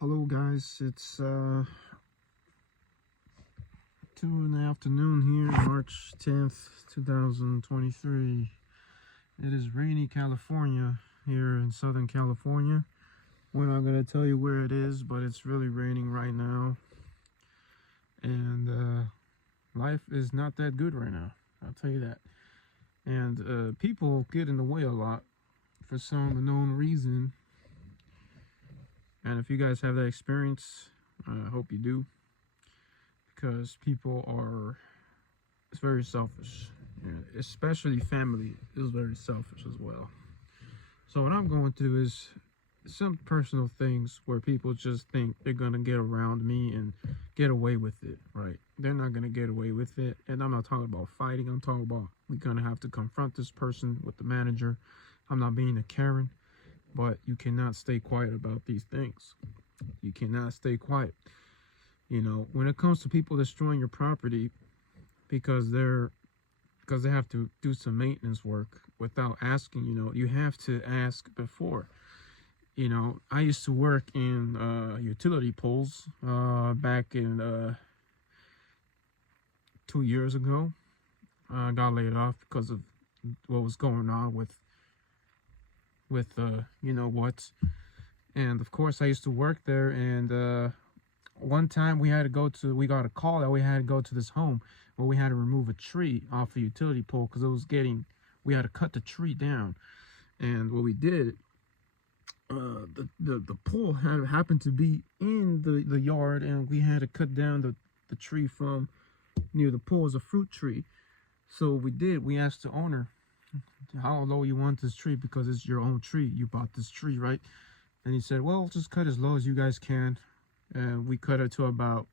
Hello guys, it's 2 in the afternoon here, March 10th, 2023. It is rainy California here in Southern California. We're not going to tell you where it is, but it's really raining right now. And life is not that good right now, I'll tell you that. And people get in the way a lot for some unknown reason. And if you guys have that experience, I hope you do. Because people are, it's very selfish, especially family is very selfish as well. So what I'm going through is some personal things where people just think they're gonna get around me and get away with it, right? They're not gonna get away with it. And I'm not talking about fighting, I'm talking about we're gonna have to confront this person with the manager. I'm not being a Karen, but you cannot stay quiet about these things. You cannot stay quiet. You know, when it comes to people destroying your property because they have to do some maintenance work without asking, you have to ask before. I used to work in utility poles back in 2 years ago. I got laid off because of what was going on with what. And of course I used to work there, and one time we got a call that we had to go to this home where we had to remove a tree off a utility pole because we had to cut the tree down. And what we did, the pole happened to be in the yard, and we had to cut down the tree from near the pole as a fruit tree. So what we did, we asked the owner, how low you want this tree, because it's your own tree, you bought this tree, right? And he said, well, just cut as low as you guys can. And we cut it to about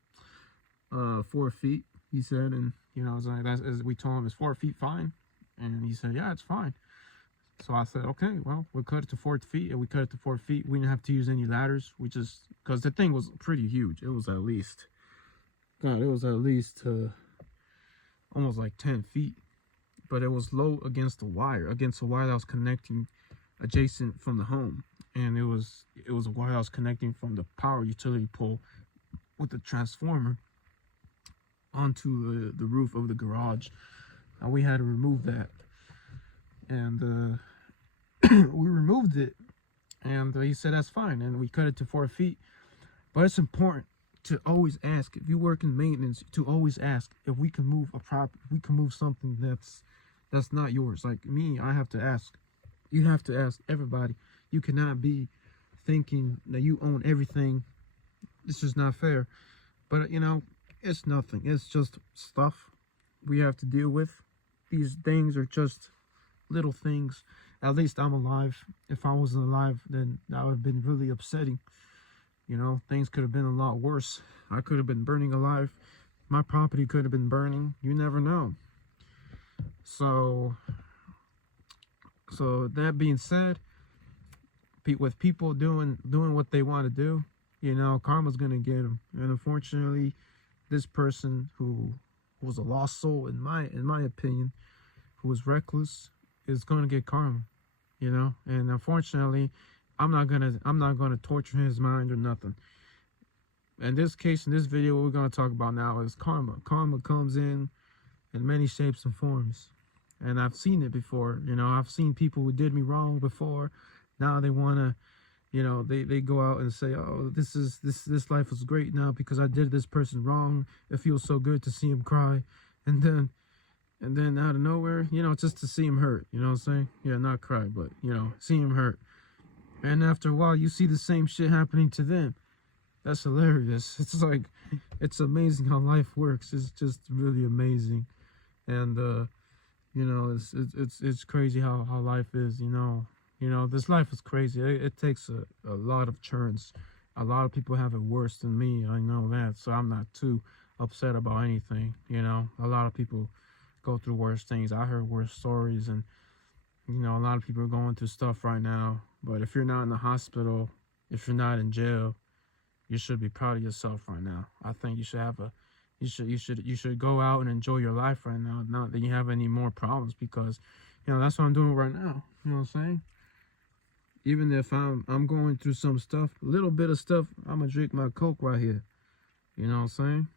4 feet, he said. And it's like, as we told him, is 4 feet fine? And he said, yeah, it's fine. So I said, okay, well, we'll cut it to 4 feet. And we cut it to 4 feet. We didn't have to use any ladders. We just, because the thing was pretty huge. It was at least almost like 10 feet. But it was low against the wire that was connecting adjacent from the home. And it was a wire that was connecting from the power utility pole with the transformer onto the roof of the garage. And we had to remove that. And we removed it. And he said, that's fine. And we cut it to 4 feet. But it's important to always ask, if you work in maintenance, to always ask if we can move something that's not yours. Like me, I have to ask. You have to ask everybody. You cannot be thinking that you own everything. It's just not fair. But it's nothing. It's just stuff we have to deal with. These things are just little things. At least I'm alive. If I wasn't alive, then that would have been really upsetting. Things could have been a lot worse. I could have been burning alive. My property could have been burning. You never know. So that being said, with people doing what they want to do, karma's gonna get them. And unfortunately, this person who was a lost soul, in my opinion, who was reckless, is gonna get karma. And unfortunately, I'm not gonna torture his mind or nothing. In this case, in this video, what we're gonna talk about now is karma. Karma comes in many shapes and forms. And I've seen it before. I've seen people who did me wrong before. Now they want to, they go out and say, oh, this life was great now because I did this person wrong. It feels so good to see him cry. And then out of nowhere, just to see him hurt, you know what I'm saying? Yeah, not cry, but, see him hurt. And after a while, you see the same shit happening to them. That's hilarious. It's like, it's amazing how life works. It's just really amazing. And, it's crazy how life is, this life is crazy. It takes a lot of turns. A lot of people have it worse than me. I know that. So I'm not too upset about anything. A lot of people go through worse things. I heard worse stories, and, a lot of people are going through stuff right now. But if you're not in the hospital, if you're not in jail, you should be proud of yourself right now. I think you should have you should go out and enjoy your life right now, not that you have any more problems, because that's what I'm doing right now. You know what I'm saying? even if I'm going through some stuff, a little bit of stuff, I'm gonna drink my Coke right here. You know what I'm saying?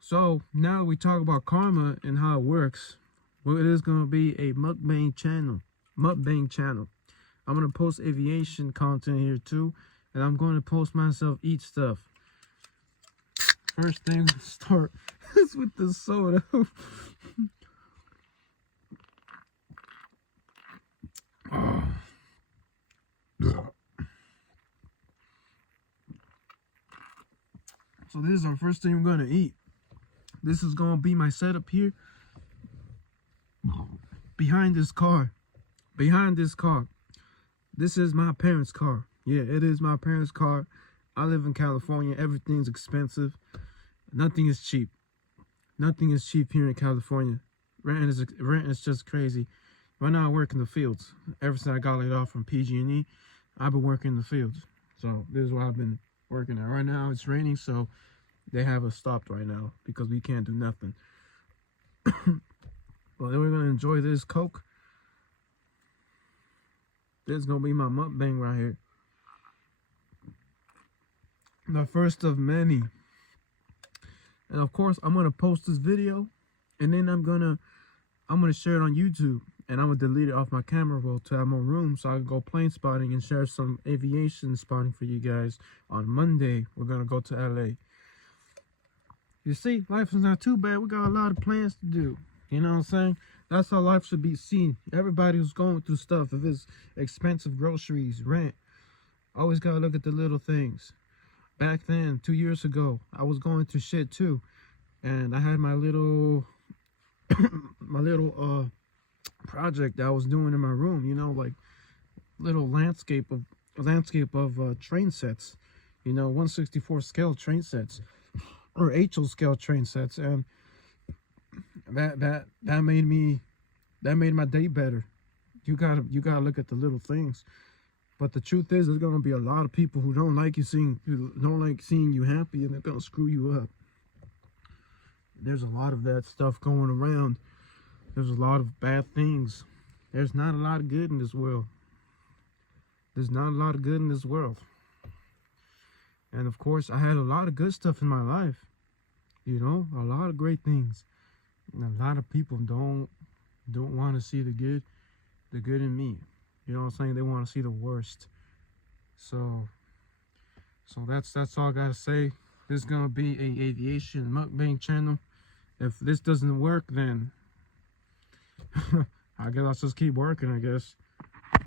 So now we talk about karma and how it works. Well, it is gonna be a mukbang channel. Mukbang channel. I'm gonna post aviation content here too, and I'm going to post myself eat stuff. First thing to start is with the soda. So this is our first thing we're gonna eat. This is gonna be my setup here. Behind this car. Behind this car. This is my parents' car. Yeah, it is my parents' car. I live in California. Everything's expensive. Nothing is cheap. Nothing is cheap here in California. Rent is just crazy. Right now I work in the fields. Ever since I got laid off from PG&E, I've been working in the fields. So this is why I've been working at. Right now it's raining, so they have us stopped right now because we can't do nothing. Well, then we're gonna enjoy this Coke. This is gonna be my mukbang right here. The first of many. And of course, I'm gonna post this video, and then I'm gonna share it on YouTube, and I'm gonna delete it off my camera roll to have more room so I can go plane spotting and share some aviation spotting for you guys. On Monday, we're gonna go to LA. You see, life is not too bad. We got a lot of plans to do. You know what I'm saying? That's how life should be seen. Everybody who's going through stuff, if it's expensive groceries, rent, always gotta look at the little things. Back then, 2 years ago, I was going through shit too, and I had my little project that I was doing in my room. You know, like little landscape of train sets. You know, 1/64 scale train sets, or HO scale train sets, and that made my day better. You gotta look at the little things. But the truth is, there's gonna be a lot of people who don't like seeing you happy, and they're gonna screw you up. There's a lot of that stuff going around. There's a lot of bad things. There's not a lot of good in this world. There's not a lot of good in this world. And of course, I had a lot of good stuff in my life. You know, a lot of great things. And a lot of people don't want to see the good in me. You know what I'm saying? They want to see the worst. So that's all I gotta say. This is gonna be a aviation mukbang channel. If this doesn't work, then I guess I'll just keep working, I guess.